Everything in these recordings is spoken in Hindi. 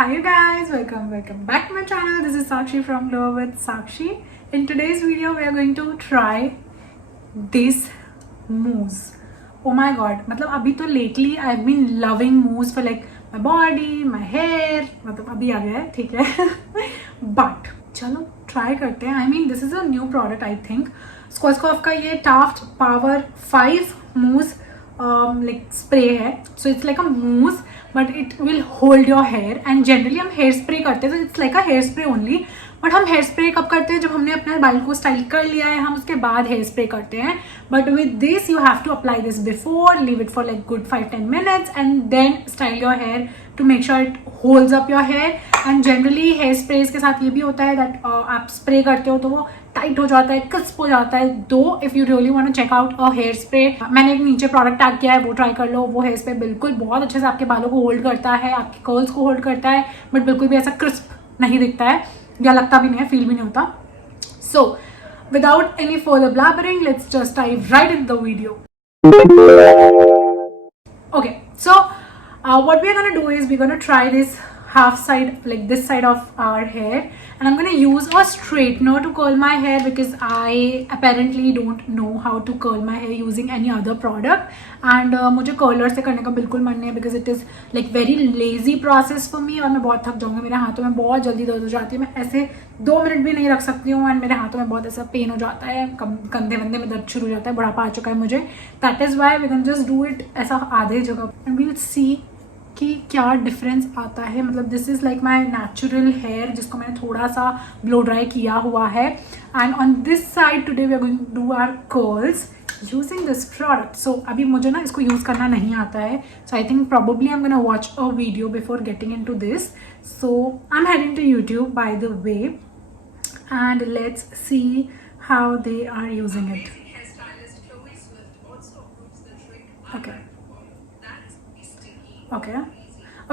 Hi you guys, welcome back to my channel. This is Sakshi from Glow with Sakshi. In today's video we are going to try this mousse. Oh my god, मतलब अभी तो lately I've been loving mousse for like my body, my hair. मतलब अभी आ गया है, ठीक है. But चलो try करते हैं. I mean this is a new product I think. Schwarzkopf का ये Taft Power 5 mousse like spray है. So it's like a mousse but it will hold your hair and generally हम hair spray करते हैं तो it's like a hair spray only. But हम हेयर स्प्रे कब करते हैं? जब हमने अपने बाल को स्टाइल कर लिया है हम उसके बाद हेयर स्प्रे करते हैं. But with this you have to apply this before, leave it for like good 5-10 minutes and then style your hair to make sure it holds up your hair. And generally hair sprays के साथ ये भी होता है दैट आप स्प्रे करते हो तो वो टाइट हो जाता है, क्रिस्प हो जाता है. Though if you really want to check out a hair spray, मैंने एक नीचे प्रोडक्ट टैग किया है, वो ट्राई कर लो. वो हेयर स्प्रे बिल्कुल बहुत अच्छे से आपके बालों को होल्ड करता है, आपके कर्ल्स को होल्ड करता है, बट बिल्कुल भी ऐसा क्रिस्प नहीं दिखता है या लगता भी नहीं है, फील भी नहीं होता. So without any further blabbering let's just dive right in the video. Okay, so what we are going to do is we're going to try this half side, like this side of our hair, and I'm going to use a straightener to curl my hair because I apparently don't know how to curl my hair using any other product. And मुझे कर्लर से करने का बिल्कुल मन नहीं है because it is like very lazy process for me और मैं बहुत थक जाऊँगी. मेरे हाथों में बहुत जल्दी दर्द हो जाती है, मैं ऐसे 2 मिनट भी नहीं रख सकती हूँ एंड मेरे हाथों में बहुत ऐसा पेन हो जाता है, कंधे वंधे में दर्द शुरू हो जाता है, बुढ़ापा आ चुका है मुझे. That is why we can just do it ऐसा आधे जगह एंड वी विल सी कि क्या डिफरेंस आता है. मतलब this is like my natural hair जिसको मैंने थोड़ा सा ब्लो ड्राई किया हुआ है. And on this side today we are going to do our curls using this product. So अभी मुझे ना इसको यूज़ करना नहीं आता है, so I think probably I am gonna watch a video before getting into this. So I am heading to YouTube by the way and let's see how they are using it.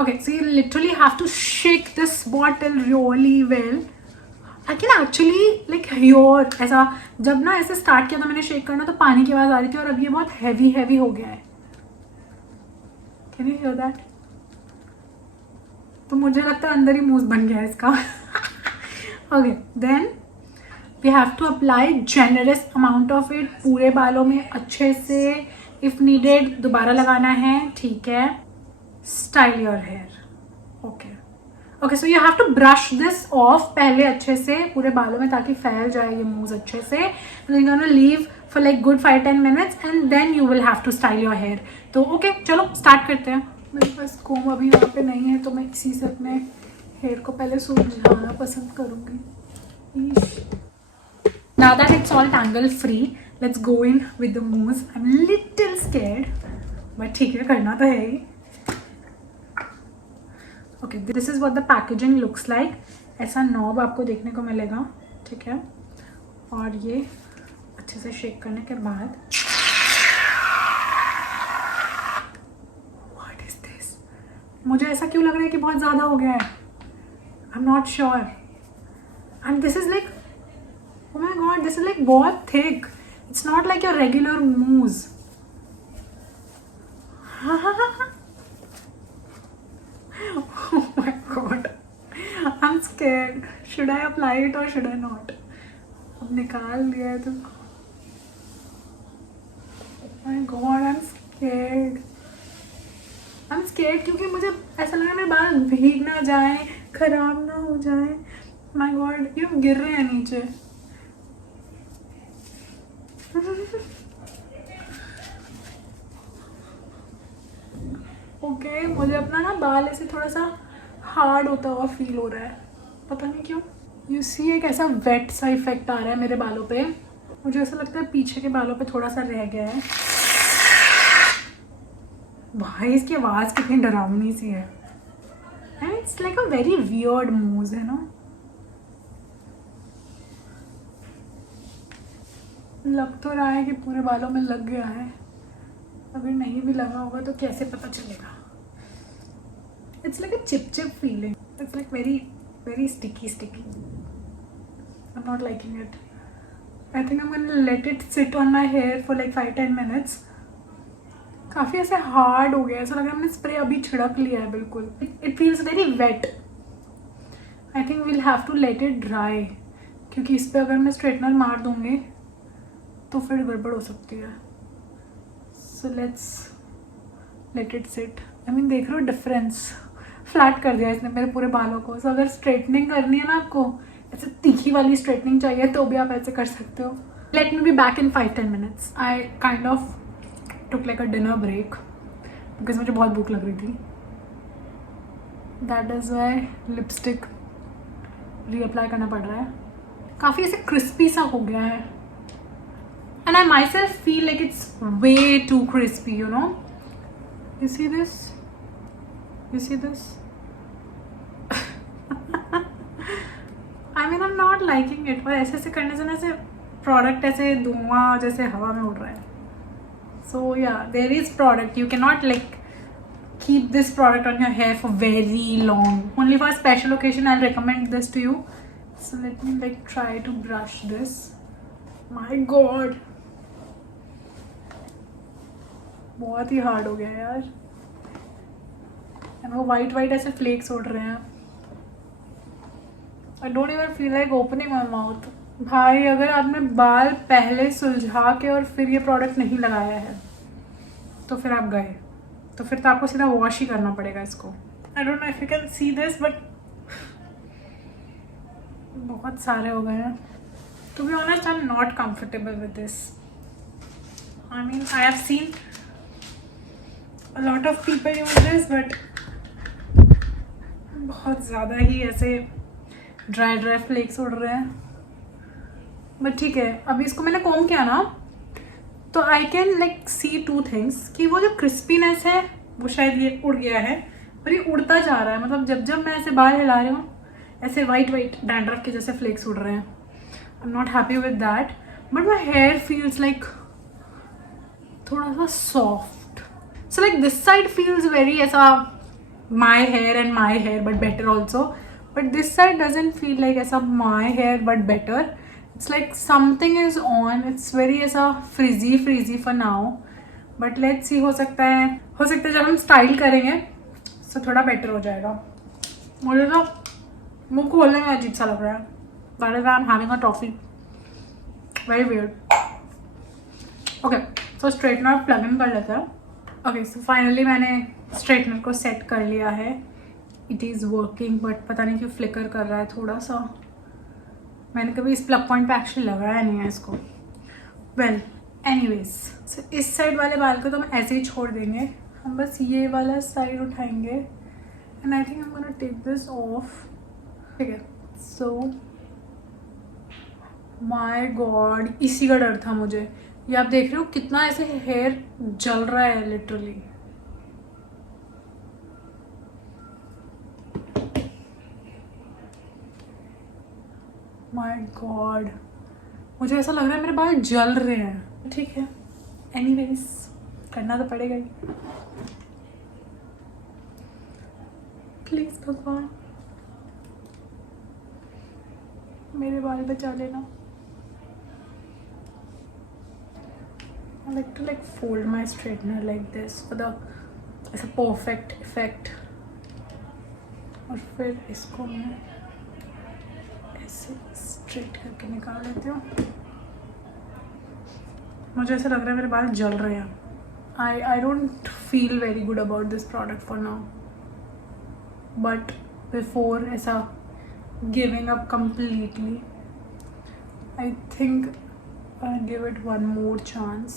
Okay, so you literally have to shake this bottle really well. I can actually like hear ऐसा, जब ना ऐसे स्टार्ट किया था मैंने शेक करना तो पानी की आवाज़ आ रही थी और अब ये बहुत हैवी हो गया है. Can you hear that? तो मुझे लगता है अंदर ही मूस बन गया है इसका. Okay, then we have to apply generous amount of it पूरे बालों में अच्छे से. If needed दोबारा लगाना है, ठीक है. Style your hair. Okay, so you have to brush this off पहले अच्छे से पूरे बालों में ताकि फैल जाए ये मूस अच्छे से. And then you're gonna leave for like good 5-10 minutes and then you will have to style your hair. तो okay, चलो स्टार्ट करते हैं. मेरे पास कोम अभी यहाँ पे नहीं है तो मैं इसी से अपने हेयर को पहले सुलझाना पसंद करूँगी. Now that it's all tangle free, let's go in with the mousse. I'm little scared, but ठीक है, करना तो है ही. Okay, this is what the packaging looks like. ऐसा नॉब आपको देखने को मिलेगा, ठीक है. और ये अच्छे से शेक करने के बाद What is this? मुझे ऐसा क्यों लग रहा है कि बहुत ज़्यादा हो गया है. I'm not sure. And this is like, oh my god, this is like बहुत thick. It's not like your regular mousse. Oh my god, I'm scared. Should I apply it or should I not? अब निकाल लिया है तो oh my god, I'm scared क्योंकि मुझे ऐसा लग रहा है मेरे बाल भीग ना जाए, खराब ना हो जाए. My god, ये गिर रहे हैं नीचे. ओके, मुझे अपना ना बाल ऐसे थोड़ा सा हार्ड होता हुआ फील हो रहा है, पता नहीं क्यों. यू सी एक ऐसा वेट सा इफेक्ट आ रहा है मेरे बालों पे. मुझे ऐसा लगता है पीछे के बालों पे थोड़ा सा रह गया है. भाई इसकी आवाज़ कितनी डरावनी सी है. And it's like a very weird move है ना. लग तो रहा है कि पूरे बालों में लग गया है, अगर नहीं भी लगा होगा तो कैसे पता चलेगा. It's like a chip feeling. It's like very sticky. I'm not liking it. I think I'm gonna let it sit on my hair for like 5-10 minutes. काफ़ी ऐसे हार्ड हो गया, ऐसा लग रहा है मैंने स्प्रे अभी छिड़क लिया है बिल्कुल. It feels very wet. I think we'll have to let it dry, क्योंकि इस पर अगर मैं स्ट्रेटनर मार दूँगी तो फिर गड़बड़ हो सकती है. So let's let it seat. I mean देख रहे हो डिफरेंस, फ्लैट कर दिया इसने मेरे पूरे बालों को. सो अगर स्ट्रेटनिंग करनी है ना आपको, ऐसे तीखी वाली स्ट्रेटनिंग चाहिए तो भी आप ऐसे कर सकते हो. Let me be back in 5-10 minutes. I kind of took like a dinner break because मुझे बहुत भूख लग रही थी. That is why lipstick reapply करना पड़ रहा है. काफ़ी ऐसे क्रिस्पी सा हो गया है. And I myself feel like it's way too crispy, you know. You see this, you see this? I mean I'm not liking it. और ऐसे ऐसे करने से ना ऐसे प्रोडक्ट ऐसे धुआं जैसे हवा में उड़ रहा है. So yeah, there is product. You cannot like keep this product on your hair for very long. Only for a special occasion I'll recommend this to you. So let me like try to brush this. My God, बहुत ही हार्ड हो गया यार. वो वाइट वाइट ऐसे फ्लेक्स उड़ रहे हैं. I don't even feel like opening my mouth. भाई अगर आपने बाल पहले सुलझा के और फिर ये प्रोडक्ट नहीं लगाया है तो फिर आप गए, तो फिर तो आपको सीधा वॉश ही करना पड़ेगा इसको. I don't know if you can see this but बहुत सारे हो गए हैं. To be honest I am not comfortable with this. I mean I have seen a lot of people use this but बहुत ज़्यादा ही ऐसे ड्राई फ्लेक्स उड़ रहे हैं. बट ठीक है, अभी इसको मैंने कॉम किया ना तो I can like see 2 things कि वो जो क्रिस्पीनेस है वो शायद ये उड़ गया है और ये उड़ता जा रहा है. मतलब जब जब मैं ऐसे बाल हिला रही हूँ ऐसे वाइट वाइट डैंड्रफ के जैसे फ्लेक्स उड़ रहे हैं. I am not happy with that. But my hair feels like थोड़ा सा soft. So like this side feels very ऐसा my hair but better also, but this side doesn't feel like ऐसा my hair but better. It's like something is on. It's very ऐसा frizzy for now, but let's see. हो सकता है जब हम स्टाइल करेंगे तो थोड़ा बेटर हो जाएगा. मुझे तो मुँह खोलने में अजीब सा लग रहा है. That is why I'm having a toffee. Very weird. Okay, so straightener plug in कर लेते हैं. ओके सो फाइनली मैंने स्ट्रेटनर को सेट कर लिया है. इट इज़ वर्किंग बट पता नहीं क्यों फ्लिकर कर रहा है थोड़ा सा. मैंने कभी इस प्लग पॉइंट पे एक्चुअली लगाया नहीं है इसको. वेल एनीवेज, सो इस साइड वाले बाल को तो हम ऐसे ही छोड़ देंगे. हम बस ये वाला साइड उठाएंगे and I think I am gonna take this off. ठीक है. सो माय गॉड, इसी का डर था मुझे. ये आप देख रहे हो कितना ऐसे हेयर जल रहा है लिटरली. माय गॉड, मुझे ऐसा लग रहा है मेरे बाल जल रहे हैं. ठीक है, एनीवेज करना तो पड़ेगा ही. प्लीज भगवान मेरे बाल बचा लेना. I like to like fold my straightener like this for the as a perfect effect. और फिर इसको मैं ऐसे स्ट्रेट करके निकाल लेती हूँ. मुझे ऐसा लग रहा है मेरे बाल जल रहे हैं. I don't feel very good about this product for now. But before ऐसा giving up completely, I think I'll give it one more chance.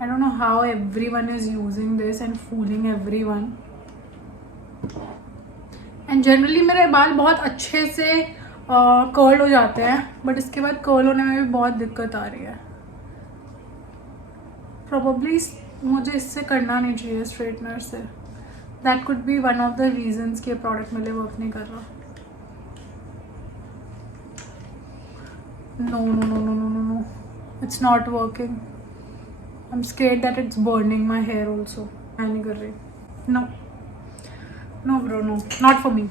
I don't know how everyone is using this and fooling everyone. And generally मेरे बाल बहुत अच्छे से कर्ल हो जाते हैं बट इसके बाद कर्ल होने में भी बहुत दिक्कत आ रही है. Probably मुझे इससे करना नहीं चाहिए स्ट्रेटनर से. That could be one of the reasons कि ये प्रोडक्ट मेरे लिए वर्क नहीं कर रहा. No. It's not working. I'm scared that it's burning my hair also. मैं नहीं कर रही. No bro, no. Not for me.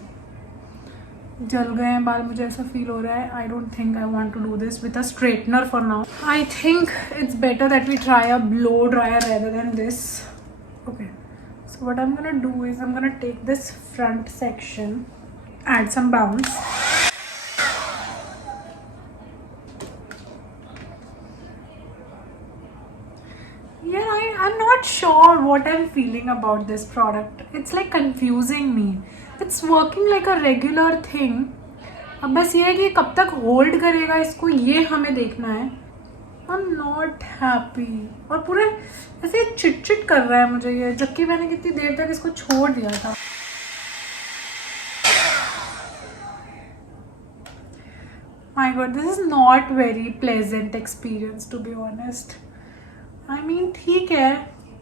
जल गए हैं बाल, मुझे ऐसा फील हो रहा है. I don't think I want to do this with a straightener for now. I think it's better that we try a blow dryer rather than this. Okay. So what I'm gonna do is I'm gonna take this front section, add some bounce. sure what I'm feeling about this product. It's like confusing me. It's working like a regular thing. अब बस ये है कि कब तक होल्ड करेगा इसको, ये हमें देखना है. I'm not happy. और पूरे ऐसे चिट कर रहा है मुझे ये, जबकि मैंने कितनी देर तक इसको छोड़ दिया था. My God, this is not very pleasant experience to be honest. I mean, ठीक है,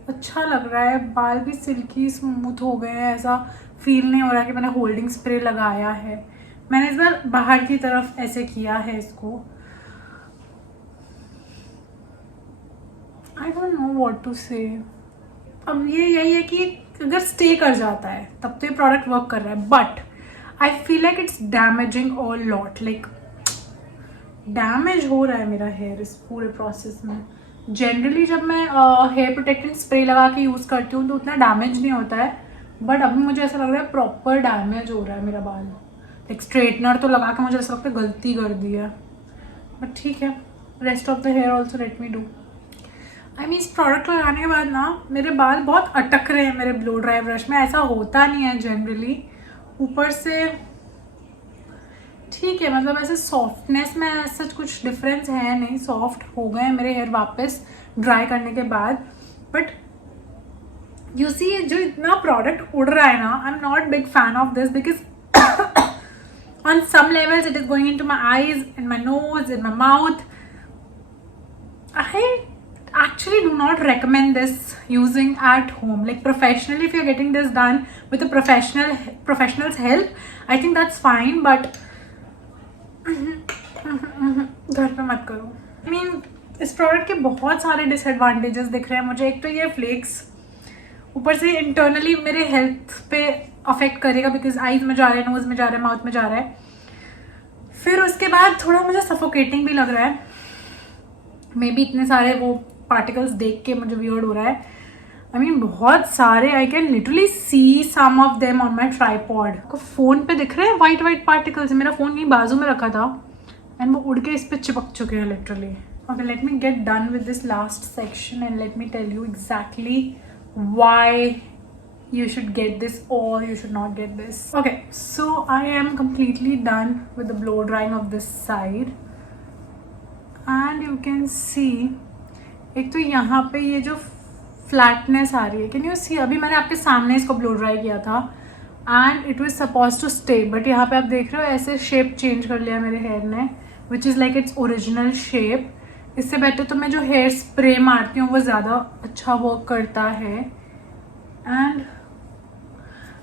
अच्छा लग रहा है, बाल भी सिल्की स्मूथ हो गए हैं, ऐसा फील नहीं हो रहा कि मैंने होल्डिंग स्प्रे लगाया है. मैंने इस बार बाहर की तरफ ऐसे किया है इसको. I don't know what to say. अब ये यही है कि अगर स्टे कर जाता है तब तो ये प्रोडक्ट वर्क कर रहा है, but I feel like it's damaging a lot. Like damage हो रहा है मेरा हेयर इस पूरे प्रोसेस में. जनरली जब मैं हेयर प्रोटेक्टिंग स्प्रे लगा के यूज़ करती हूँ तो उतना डैमेज नहीं होता है, बट अभी मुझे ऐसा लग रहा है प्रॉपर डैमेज हो रहा है मेरा बाल. लाइक स्ट्रेटनर तो लगा के मुझे ऐसा लगता है गलती कर दी है, बट ठीक है. Rest of the hair also let me do. I mean, इस प्रोडक्ट लगाने के बाद ना मेरे बाल बहुत अटक रहे हैं मेरे ब्लो ड्राई ब्रश में. ऐसा होता नहीं है जनरली. ऊपर से ठीक है, मतलब ऐसे सॉफ्टनेस में ऐसा कुछ डिफरेंस है नहीं. सॉफ्ट हो गए हैं मेरे हेयर वापस ड्राई करने के बाद. बट यू सी, जो इतना प्रोडक्ट उड़ रहा है ना, I am not big fan of this because on some levels it is going into my eyes, in my nose, in my mouth. I actually do not recommend this using at home. Like professionally, if you're getting this done with a professional's help, I think that's fine, but घर पे मत करो. I mean, इस प्रोडक्ट के बहुत सारे डिसएडवांटेजेस दिख रहे हैं मुझे. एक तो ये फ्लेक्स ऊपर से इंटरनली मेरे हेल्थ पे अफेक्ट करेगा बिकॉज आईज में जा रहा है, नोज में जा रहा है, माउथ में जा रहा है. फिर उसके बाद थोड़ा मुझे सफोकेटिंग भी लग रहा है. मे बी इतने सारे वो पार्टिकल्स देख के मुझे वियर्ड हो रहा है. आई मीन, बहुत सारे. I can literally see some of them on my tripod. आपको फोन पे दिख रहे हैं वाइट वाइट पार्टिकल्स. मेरा फोन यहीं बाजू में रखा था एंड वो उड़ के इस पे चिपक चुके हैं literally. Okay, let me get done with this last section and let me tell you exactly why you should get this or you should not get this. Okay, so I am completely done with the blow drying of this side and you can see, एक तो यहाँ पे ये जो फ्लैटनेस आ रही है, कैन यू सी. अभी मैंने आपके सामने इसको ब्लो ड्राई किया था and it was suppose to stay, but यहाँ पे आप देख रहे हो ऐसे शेप चेंज कर लिया मेरे हेयर ने, which is like its original shape. इससे बेटर तो मैं जो हेयर स्प्रे मारती हूँ वो ज़्यादा अच्छा वर्क करता है. And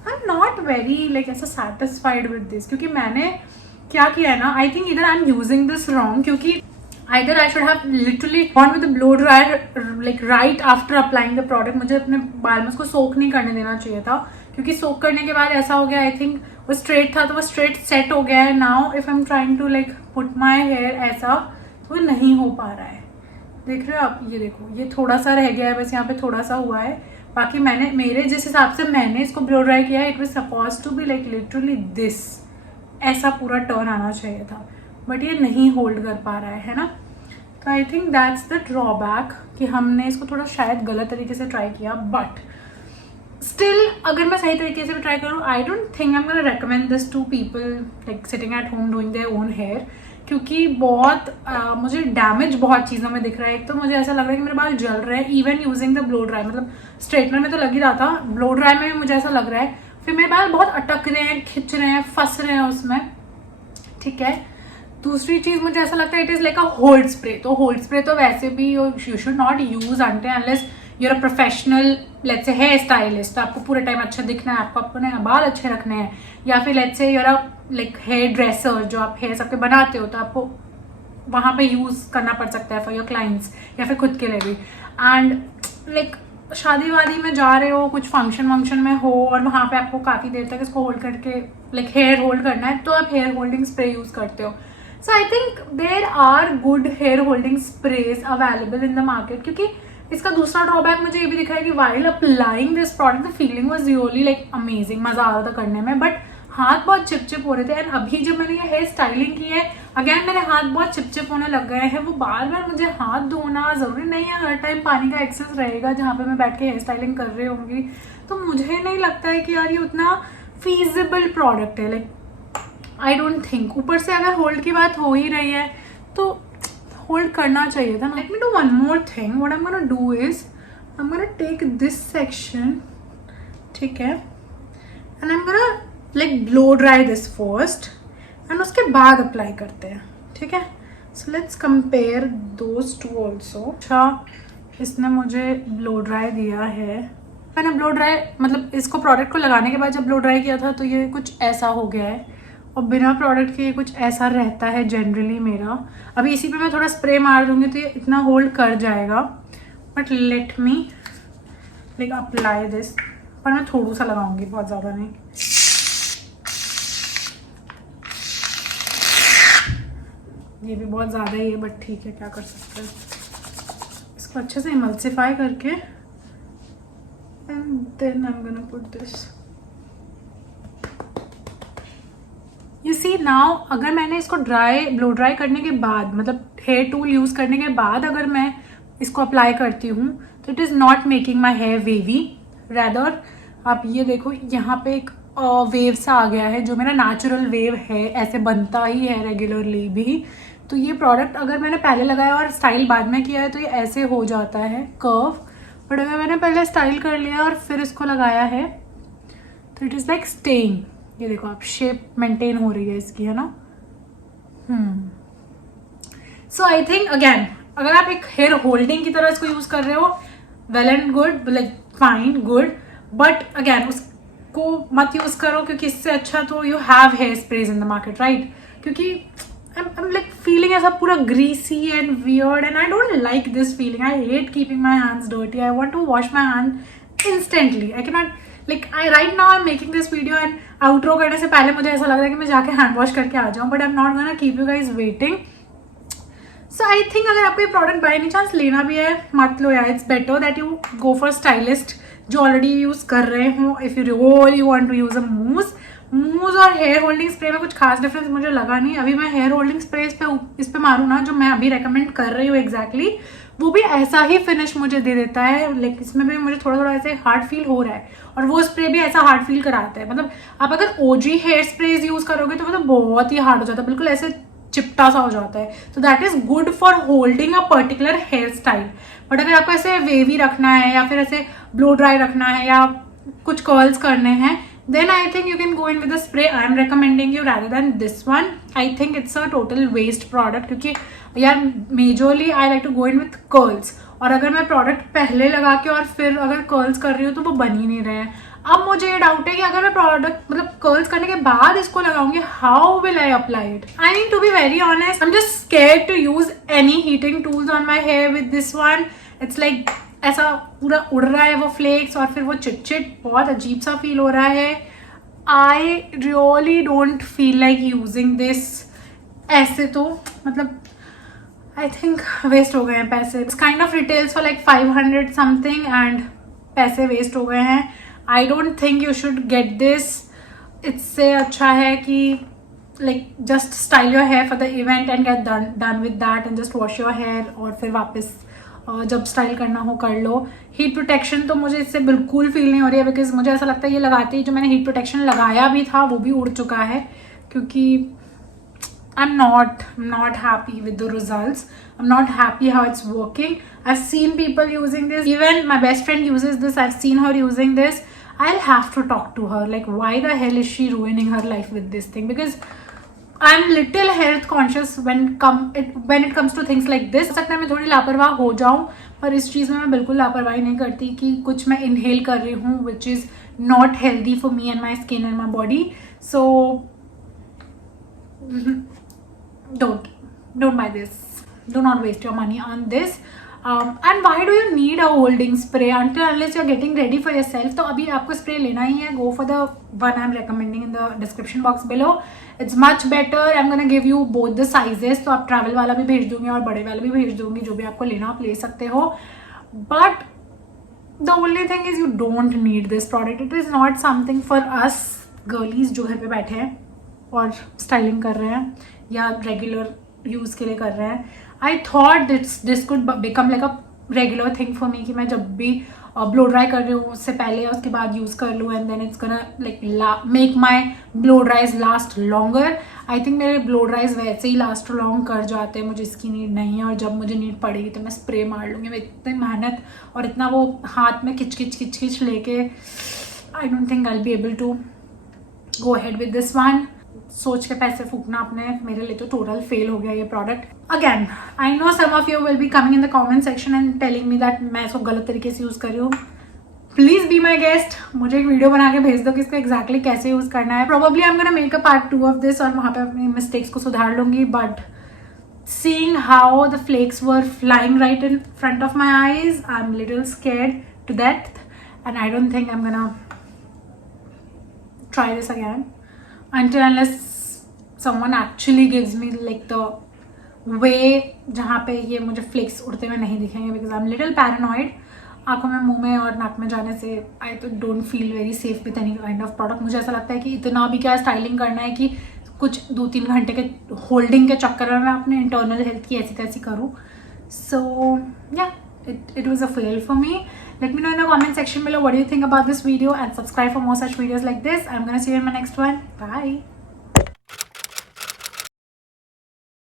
I am not very like ऐसा सेटिस्फाइड विद दिस, क्योंकि मैंने क्या किया है ना, आई थिंक इधर I am using this wrong, क्योंकि either I should have literally gone with the blow dryer like right after applying the product. मुझे अपने बाल में उसको सोक नहीं करने देना चाहिए था, क्योंकि सोक करने के बाद ऐसा हो गया. आई थिंक वो स्ट्रेट था तो वो स्ट्रेट सेट हो गया है. Now if I am trying to like put my hair ऐसा, तो वो नहीं हो पा रहा है. देख रहे हो आप, ये देखो, ये थोड़ा सा रह गया है बस, यहाँ पे थोड़ा सा हुआ है. बाकी मैंने मेरे जिस हिसाब से मैंने इसको ब्लो ड्राई किया है, it was suppose to be like literally this, ऐसा पूरा टर्न आना चाहिए था, बट ये नहीं होल्ड कर पा रहा है ना. तो I think that's the drawback कि हमने इसको थोड़ा शायद गलत तरीके से ट्राई किया. बट स्टिल अगर मैं सही तरीके से भी ट्राई करूँ, I don't think I am gonna recommend this to people like sitting at home doing their own hair, क्योंकि बहुत मुझे डैमेज बहुत चीज़ों में दिख रहा है. एक तो मुझे ऐसा लग रहा है कि मेरे बाल जल रहे हैं even using the blow dry. मतलब स्ट्रेटनर में तो लग ही रहा था, ब्लो ड्राई में भी मुझे ऐसा लग रहा है. फिर मेरे बाल बहुत अटक रहे हैं, खिंच रहे हैं, फंस रहे हैं उसमें. ठीक है, दूसरी चीज़ मुझे ऐसा लगता है it is like a hold spray. तो होल्ड स्प्रे तो वैसे भी you should not use until unless you are a professional let's say hair stylist. तो आपको पूरे टाइम अच्छा दिखना है, आपको अपने बाल अच्छे रखने हैं, या फिर let's say you are a like hair dresser, जो आप हेयर सबके बनाते हो, तो आपको वहाँ पे यूज़ करना पड़ सकता है फॉर योर क्लाइंट्स या फिर खुद के लिए भी. एंड लाइक शादी वादी में जा रहे हो, कुछ फंक्शन वंक्शन में हो और वहाँ पे आपको काफ़ी देर तक इसको होल्ड करके लाइक हेयर होल्ड करना है, तो आप हेयर होल्डिंग स्प्रे यूज़ करते हो. So I think there are good hair holding sprays available in the market. क्योंकि इसका दूसरा ड्रॉबैक मुझे ये भी दिखा है कि while applying this product the feeling was really like amazing, मज़ा आ रहा था करने में. बट हाथ बहुत चिपचिप हो रहे थे। एंड अभी जब मैंने ये हेयर स्टाइलिंग की है, अगेन मेरे हाथ बहुत चिपचिप होने लग गए हैं। वो बार बार मुझे हाथ धोना ज़रूरी नहीं है, हर टाइम पानी का एक्सेस रहेगा जहाँ पे मैं बैठ के हेयर स्टाइलिंग कर रही होंगी। तो मुझे नहीं लगता है कि यार ये उतना फीजिबल प्रोडक्ट है। Like I don't think. ऊपर से अगर होल्ड की बात हो ही रही है तो होल्ड करना चाहिए था। Let me do one more thing. What I am gonna do is I am gonna take this section, ठीक है, and I am gonna like blow dry this first एंड उसके बाद अप्लाई करते हैं, ठीक है। So let's compare those two also. अच्छा, इसने मुझे ब्लो ड्राई दिया है। मैंने ब्लो ड्राई मतलब इसको प्रोडक्ट को लगाने के बाद जब ब्लो ड्राई किया था तो ये कुछ ऐसा हो गया है, और बिना प्रोडक्ट के ये कुछ ऐसा रहता है जनरली मेरा। अभी इसी पे मैं थोड़ा स्प्रे मार दूंगी तो ये इतना होल्ड कर जाएगा। But let me like apply this, पर मैं थोड़ा सा लगाऊंगी, बहुत ज़्यादा नहीं। ये भी बहुत ज़्यादा ही है, बट ठीक है, क्या कर सकते हैं। इसको अच्छे से इमल्सिफाई करके and then I am gonna put this. You see now, अगर मैंने इसको ब्लो ड्राई करने के बाद, मतलब हेयर टूल यूज़ करने के बाद अगर मैं इसको अप्लाई करती हूँ तो it is not making my hair wavy. Rather आप ये देखो, यहाँ पे एक वेव सा आ गया है जो मेरा नेचुरल वेव है, ऐसे बनता ही है रेगुलरली भी। तो ये प्रोडक्ट अगर मैंने पहले लगाया और स्टाइल बाद में किया है तो ये ऐसे हो जाता है कर्व। बट अगर मैंने पहले स्टाइल कर लिया और फिर इसको लगाया है तो इट इज़ लाइक स्टेइंग। ये देखो आप, शेप मेंटेन हो रही है इसकी, है ना। सो आई थिंक अगेन, अगर आप एक हेयर होल्डिंग की तरह इसको यूज कर रहे हो, well and good, like fine, good. But again उसको मत यूज करो, क्योंकि इससे अच्छा तो you have hair sprays in the market, right. क्योंकि I'm like feeling ऐसा पूरा greasy and weird and I don't like this feeling. I hate keeping my hands dirty. I want to wash my hand instantly. I cannot like right now I'm making this video and outro करने से पहले मुझे ऐसा लग रहा है कि मैं जाके हैंड वॉश करके आ जाऊँ, but I'm not gonna keep you guys waiting. So I think अगर आपको ये प्रोडक्ट बाय एनी चांस लेना भी है, मत लो यार। It's better that you go for stylist जो ऑलरेडी यूज कर रहे हो। If you really want to use a मूज और हेयर होल्डिंग स्प्रे में कुछ खास डिफरेंस मुझे लगा नहीं। अभी मैं हेयर होल्डिंग स्प्रे इस पे मारूँ ना, जो मैं अभी रेकमेंड कर रही हूँ एग्जैक्टली, वो भी ऐसा ही फिनिश मुझे दे देता है। लेकिन इसमें भी मुझे थोड़ा थोड़ा ऐसे हार्ड फील हो रहा है, और वो स्प्रे भी ऐसा हार्ड फील कराता है। मतलब आप अगर ओजी हेयर स्प्रेज यूज करोगे तो मतलब बहुत ही हार्ड हो जाता है, बिल्कुल ऐसे चिपटा सा हो जाता है। तो that is good for holding a particular hair style. But अगर आपको ऐसे वेवी रखना है या फिर ऐसे ब्लो ड्राई रखना है या कुछ कर्ल्स करने हैं, then I think you can go in with the spray I am recommending you rather than this one. I think it's a total waste product, क्योंकि यार majorly I like to go in with curls, और अगर मैं प्रोडक्ट पहले लगा के और फिर अगर कर्ल्स कर रही हूँ तो वो बन ही नहीं रहे हैं। अब मुझे ये डाउट है कि अगर मैं प्रोडक्ट मतलब कर्ल्स करने के बाद इसको लगाऊंगी, how will I apply it? I need to be very honest, I am just scared to use any heating tools on my hair with this one. It's like ऐसा पूरा उड़ रहा है वो फ्लेक्स, और फिर वो चिट बहुत अजीब सा फील हो रहा है। I really don't feel like using this. ऐसे तो मतलब आई थिंक वेस्ट हो गए हैं पैसे। It's kind of retails for like 500 something and पैसे वेस्ट हो गए हैं। I don't think you should get this. इससे अच्छा है कि like just style your hair for the event and get done with that and just wash your hair, और फिर वापस जब स्टाइल करना हो कर लो। हीट प्रोटेक्शन तो मुझे इससे बिल्कुल फील नहीं हो रही है, बिकॉज मुझे ऐसा लगता है ये लगाते ही जो मैंने हीट प्रोटेक्शन लगाया भी था वो भी उड़ चुका है, क्योंकि I am not happy with the results. I am not happy how it's working. I have seen people using this, even my best friend uses this, I have seen her using this. I'll have to talk to her, like why the hell is she ruining her life with this thing? Because I'm little health conscious when it comes to things like this. हो सकता है मैं थोड़ी लापरवाह हो जाऊं, पर इस चीज़ में मैं बिल्कुल लापरवाही नहीं करती कि कुछ मैं इनहेल कर रही हूँ which is not healthy for me and my skin and my body. So don't buy this. Do not waste your money on this. And why do you need a holding spray until unless you're getting ready for yourself? तो अभी आपको स्प्रे लेना ही है, go for the one I'm recommending in the description box below. It's much better. I'm gonna give you both the sizes. तो आप ट्रैवल वाला भी भेज दूंगी और बड़े वाला भी भेज दूंगी, जो भी आपको लेना आप ले सकते हो। But the only thing is you don't need this product. It is not something for us गर्लीज जो घर पे बैठे हैं और स्टाइलिंग कर रहे हैं या रेगुलर यूज़ के लिए कर रहे हैं, I thought this could become like a regular thing for me कि मैं जब भी ब्लो ड्राई कर रही हूँ उससे पहले या उसके बाद यूज़ कर लूँ, and then it's gonna like make my blow dries last longer. I think मेरे ब्लो ड्राइज वैसे ही लास्ट लॉन्ग कर जाते हैं, मुझे इसकी नीड नहीं है, और जब मुझे नीड पड़ेगी तो मैं स्प्रे मार लूँगी. मैं इतनी मेहनत और इतना वो हाथ में खिच लेके I don't think I be able to go ahead with this one. सोच के पैसे फूकना अपने, मेरे लिए तो टोटल फेल हो गया ये product. Again I know some of you will be coming in the comment section and telling me that मैं इसको गलत तरीके से यूज़ कर रही हूँ. प्लीज़ बी माई गेस्ट, मुझे एक वीडियो बना के भेज दो कि इसको एक्जैक्टली कैसे यूज़ करना है. Probably I am gonna make a part 2 of this और वहाँ पे अपनी मिस्टेक्स को सुधार लूँगी. But seeing how the flakes were flying right in front of my eyes, I'm a little scared to death, and I don't think I'm gonna try this again until unless someone actually gives me like the way जहाँ पे ये मुझे फ्लेक्स उड़ते हुए नहीं दिखेंगे, because I'm little paranoid. आंखों में, मुंह में और नाक में जाने से आई तो don't feel very safe with any kind of product. मुझे ऐसा लगता है कि इतना भी क्या स्टाइलिंग करना है कि कुछ 2-3 घंटे के होल्डिंग के चक्कर में मैं अपने इंटरनल हेल्थ की ऐसी तैसी करूँ. सो या it was a fail for me. Let me know in the comment section below what do you think about this video, and subscribe for more such videos like this. I'm gonna see you in my next one. Bye.